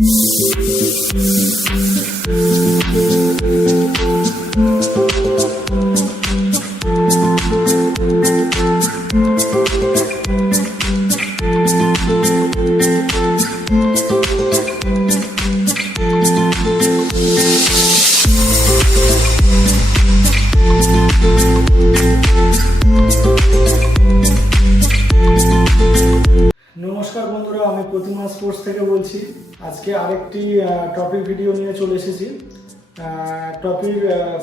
নমস্কার বন্ধুরা, আমি প্রতিমা স্পোর্টস থেকে বলছি। আজকে আরেকটি টপিক ভিডিও নিয়ে চলে এসেছি। টপিক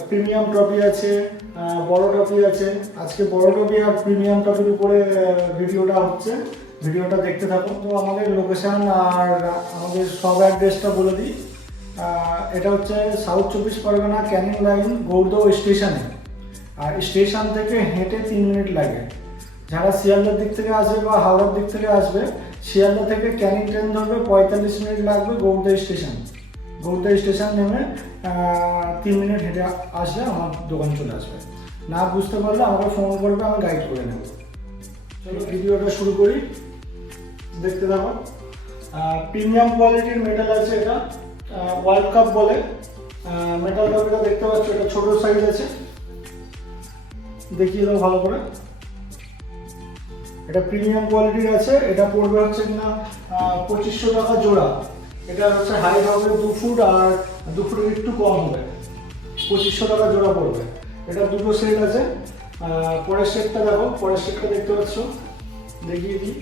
প্রিমিয়াম টপি আছে, বড় টপি আছে। আজকে বড় টপি আর প্রিমিয়াম টপির উপরে ভিডিওটা হচ্ছে, ভিডিওটা দেখতে থাকুন। তো আমাদের লোকেশান আর আমাদের সব অ্যাড্রেসটা বলে দিই। এটা হচ্ছে সাউথ 24 পরগনা ক্যানিং লাইন গৌরদহ স্টেশনে, আর স্টেশন থেকে হেঁটে 3 মিনিট লাগে। যারা শিয়ালদার দিক থেকে আসবে বা হাওড়ার দিক থেকে আসবে, শিয়ালদা থেকে ক্যানিং ট্রেন ধরবে, 45 মিনিট লাগবে গৌরদহ স্টেশন। গৌরদহ স্টেশন নেমে 3 মিনিট হেঁটে আসলে আমার দোকান চলে আসবে। না বুঝতে পারলে আমাকে ফোন করবে, আমি গাইড করে নেব। চলো ভিডিওটা শুরু করি, দেখতে থাকো। প্রিমিয়াম কোয়ালিটির মেটাল আছে, এটা ওয়ার্ল্ড কাপ বলে। মেটাল টপিটা দেখতে পাচ্ছ, এটা ছোট সাইজ আছে, দেখিয়ে দাও ভালো করে। এটা প্রিমিয়াম কোয়ালিটির আছে। এটা পড়বে হচ্ছে কিনা 2500 টাকা জোড়া। এটা হচ্ছে হাইট হবে 2 ফুট আর 2 ফুটের একটু কম হবে, 2500 টাকা জোড়া পড়বে। এটা দুটো সেট আছে। পরের সেটটা দেখো, পরের সেটটা দেখতে পাচ্ছ, দেখিয়ে দিই।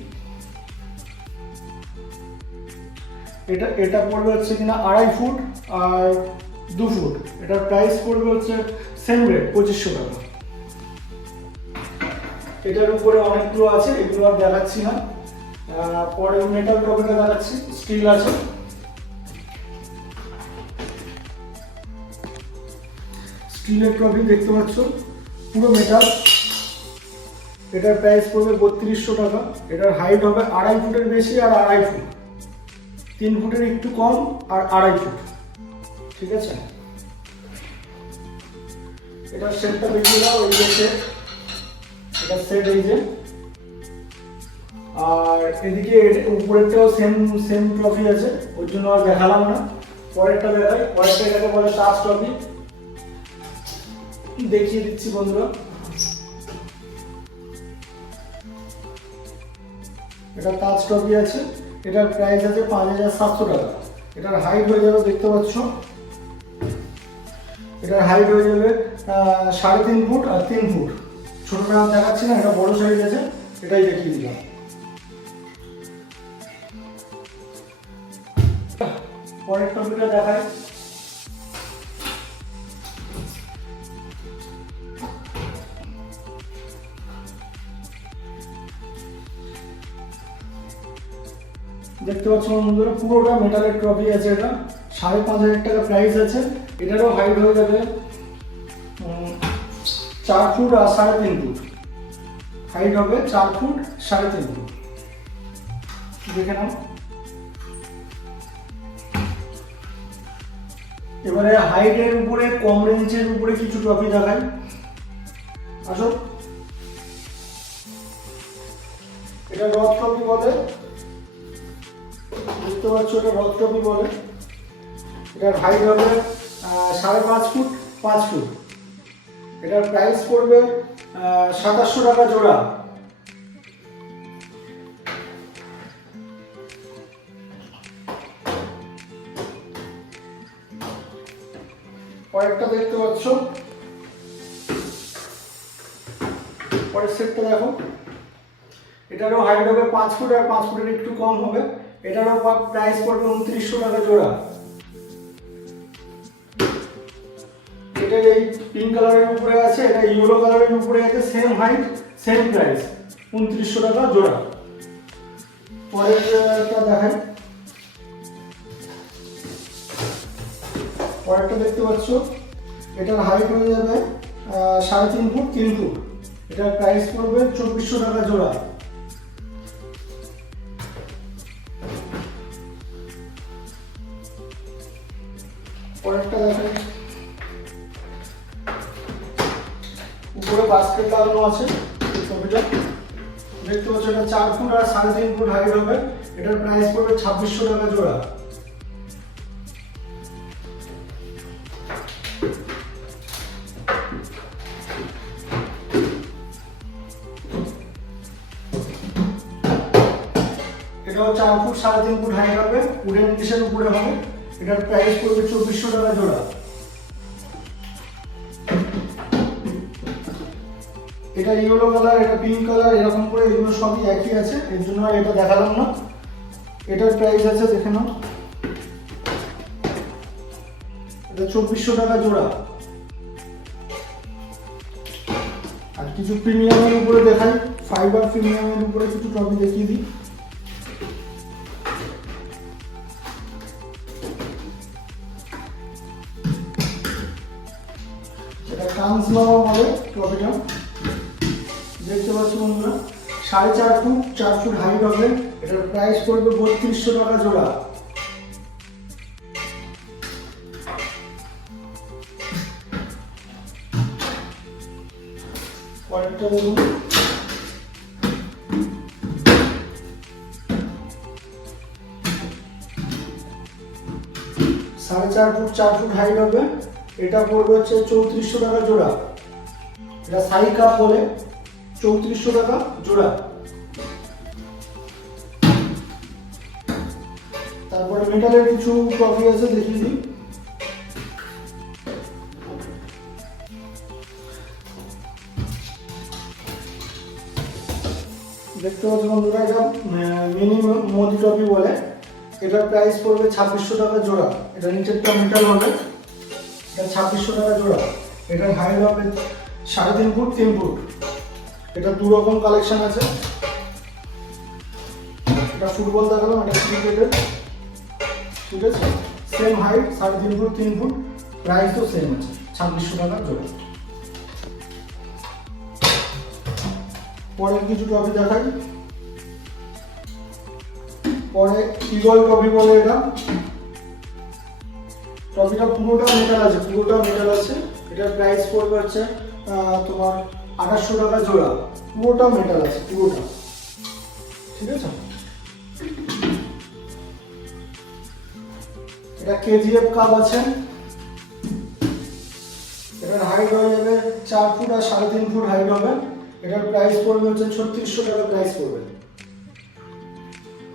এটা পড়বে হচ্ছে কিনা 2.5 ফুট আর 2 ফুট। এটার প্রাইস পড়বে হচ্ছে সেম রেট 2500 টাকা। এটার উপরে অনেকগুলো আছে, এগুলো আর দেখাচ্ছি না। পরে মেটাল টপিটা দেখাচ্ছি, স্টিল আছে। স্টিলের ট্রফি দেখতে পাচ্ছ, পুরো মেটাল। এটার প্রাইস পড়বে 3200 টাকা। এটার হাইট হবে 2.5 ফুটের বেশি আর 2.5 ফুট, 3 ফুটের একটু কম আর 2.5 ফুট, ঠিক আছে। এটার সেটটা দেখিয়ে দাও, এই যে সেট, এটা সেট এই যে। আর এদিকে উপরেরটাও সেম ট্রফি আছে, ওর জন্য আর দেখালাম না। পরেরটা দেখাই, পরেরটা এটাকে বলে টাচ ট্রফি, দেখিয়ে দিচ্ছি বন্ধুরা। এটা টাচ ট্রফি আছে। এটার প্রাইস আছে 5700 টাকা। এটার হাইট হয়ে যাবে, দেখতে পাচ্ছ, এটার হাইট হয়ে যাবে 3.5 ফুট আর 3 ফুট। ছোটটা দেখাচ্ছি না, এটা বড় সাইজ আছে, এটাই দেখিয়ে দিলাম। পরের টপিকটা দেখাই। দেখতে পাচ্ছ বন্ধুরা, পুরোটা মেটালের ট্রফি আছে। এটা 5500 টাকা প্রাইস আছে। এটারও হাইট হয়ে যাবে 4 ফুট আর 3.5 ফুট। হাইট হবে 4 ফুট 3.5 ফুট, দেখে নাও। এবারে হাইটের উপরে, কম রেঞ্জের উপরে কিছু ট্রফি দেখাই, আসো। এটা রথ ট্রফি বলে, দেখতে পাচ্ছ, এটা রথ ট্রফি বলে। এটার হাইট হবে 5.5 ফুট 5 ফুট। এটার প্রাইস পড়বে 2700 টাকা জোড়া। পরেরটা দেখতে পাচ্ছ, পরের সেটটা দেখো। এটারও হাইট হবে 5 ফুট আর 5 ফুটের একটু কম হবে। এটারও প্রাইস পড়বে 2900 টাকা জোড়া। এটা এই পিঙ্ক কালারের উপরে আছে, এটা ইয়েলো কালারের উপরে আছে, সেম হাইট সেম প্রাইস 2900 টাকা জোড়া। পরেরটা দেখাই। পরেরটা দেখতে পাচ্ছ, এটার হাইট হয়ে যাবে 3.5 ফুট 3 ফুট। এটার প্রাইস পড়বে 2400 টাকা জোড়া। পরেরটা দেখেন, উপরে বাস্কেট লাগানো আছে। ছবিটা দেখতে পাচ্ছ, এটা 4 ফুট আর 3.5 ফুট হাইট হবে। এটার প্রাইস পড়বে 2600 টাকা জোড়া। এটাও 4 ফুট 3.5 ফুট হাইট হবে, উডেন ডিশের উপরে হবে। এটার প্রাইস পড়বে 2400 টাকা জোড়া। এটা ইয়েলো কালার, এটা পিঙ্ক কালার, এরকম করে এগুলো সবই একই আছে, এর জন্য আর এটা দেখালাম না। এটার প্রাইস আছে দেখে নাও, এটা 2400 টাকা জোড়া। আর কিছু প্রিমিয়ামের উপরে দেখাই, ফাইবার প্রিমিয়ামের উপরে কিছু ট্রফি দেখিয়ে দিই। এটা কান্সমাওয়া বলে ট্রফিটা, দেখতে পাচ্ছ বন্ধুরা, 4.5 ফুট 4 ফুট হাইট হবে। এটার প্রাইস পড়বে 3200 টাকা জোড়া। পরেরটা দেখুন, 4.5 ফুট 4 ফুট হাইট হবে। এটা পড়বে হচ্ছে 3400 টাকা জোড়া। এটা সাই কাপ বলে, 3400 টাকা জোড়া। তারপরে মেটালের কিছু ট্রফি আছে, দেখিয়ে দিই। দেখতে পাচ্ছ বন্ধুরা, এটা মিনি মোদি ট্রফি বলে। এটার প্রাইস পড়বে 2600 টাকা জোড়া। এটা নিচেরটা মেটাল হবে, এটা 2600 টাকা জোড়া। এটার হাইট হবে 3.5 ফুট 3 ফুট। এটা দু রকম কালেকশন আছে, এটা ফুটবল দেখালাম, এটা ক্রিকেটের, ঠিক আছে। সেম হাইট 3.5 ফুট 3 ফুট, প্রাইসও সেম আছে, 2600 টাকা জোড়া। পরে কিছু ট্রফি দেখাই। পরে ইগল ট্রফি বলে, এটা ট্রফিটা পুরোটা মেটাল আছে, পুরোটা মেটাল আছে। এটার প্রাইস পড়বে হচ্ছে তোমার 2800 টাকা জোড়া। পুরোটা মেটাল আছে, পুরোটা, ঠিক আছে। এটা কেজিএফ কাপ আছে। এটার হাইট হয়ে যাবে 4 ফুট আর 3.5 ফুট হাইট হবে। এটার প্রাইস পড়বে হচ্ছে 3600 টাকা প্রাইস পড়বে,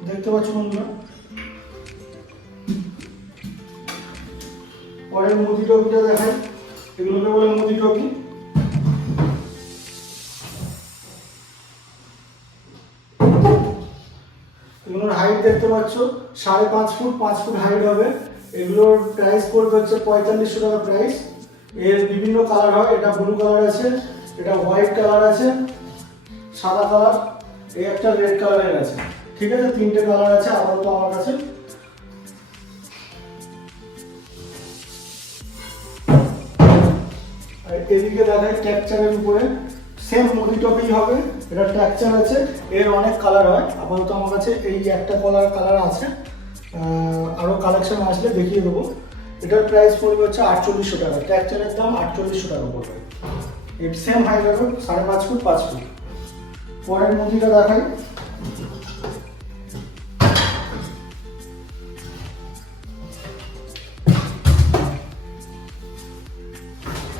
দেখতে পাচ্ছ বন্ধুরা। পরের মোদি ট্রফিটা দেখাই, এগুলোকে বলে মোদি ট্রফি। এগুলোর হাইট দেখতে পাচ্ছ 5.5 ফুট 5 ফুট হাইট হবে। এগুলোর প্রাইস পড়বে হচ্ছে 4500 টাকা প্রাইস। এর বিভিন্ন কালার হয়, এটা ব্লু কালার আছে, এটা হোয়াইট কালার আছে, সাদা কালার, এই একটা রেড কালারের আছে, ঠিক আছে। 3টে কালার আছে আপাতত আমার কাছে। আর এদিকে দেখাই টেক্সচারের উপরে, সেম মোদি টপি হবে, এটা টেক্সচার আছে, এর অনেক কালার হয়। আপাতত আমার কাছে এই একটা কালার আছে, আরো কালেকশন আসলে দেখিয়ে দেবো। এটার প্রাইস পড়বে হচ্ছে 4800 টাকা, টেক্সচারের দাম 4800 টাকা পড়বে। এর সেম হাইট হবে 5.5 ফুট 5 ফুট। পরের মোদিটা দেখাই,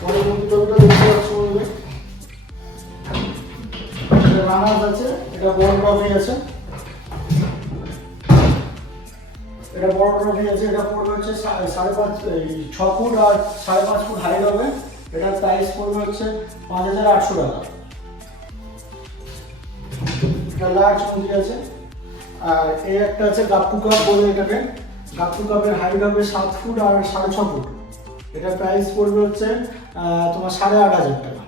পরের মোদিটা দেখতে পাচ্ছ বলবে, এটা রানার্স আছে, এটা বড় ট্রফি আছে, এটা বড় ট্রফি আছে। এটা পড়বে হচ্ছে 6 ফুট আর 5.5 ফুট হাইট হবে। এটার প্রাইস পড়বে হচ্ছে 5800 টাকা। এটা লার্জ মোদি আছে। আর এই একটা আছে গাপ্পু কাপ বলে, এটাকে গাপ্পু কাপের হাইট হবে 7 ফুট আর 6.5 ফুট। এটা প্রাইস পড়বে হচ্ছে তোমার 8500 টাকা।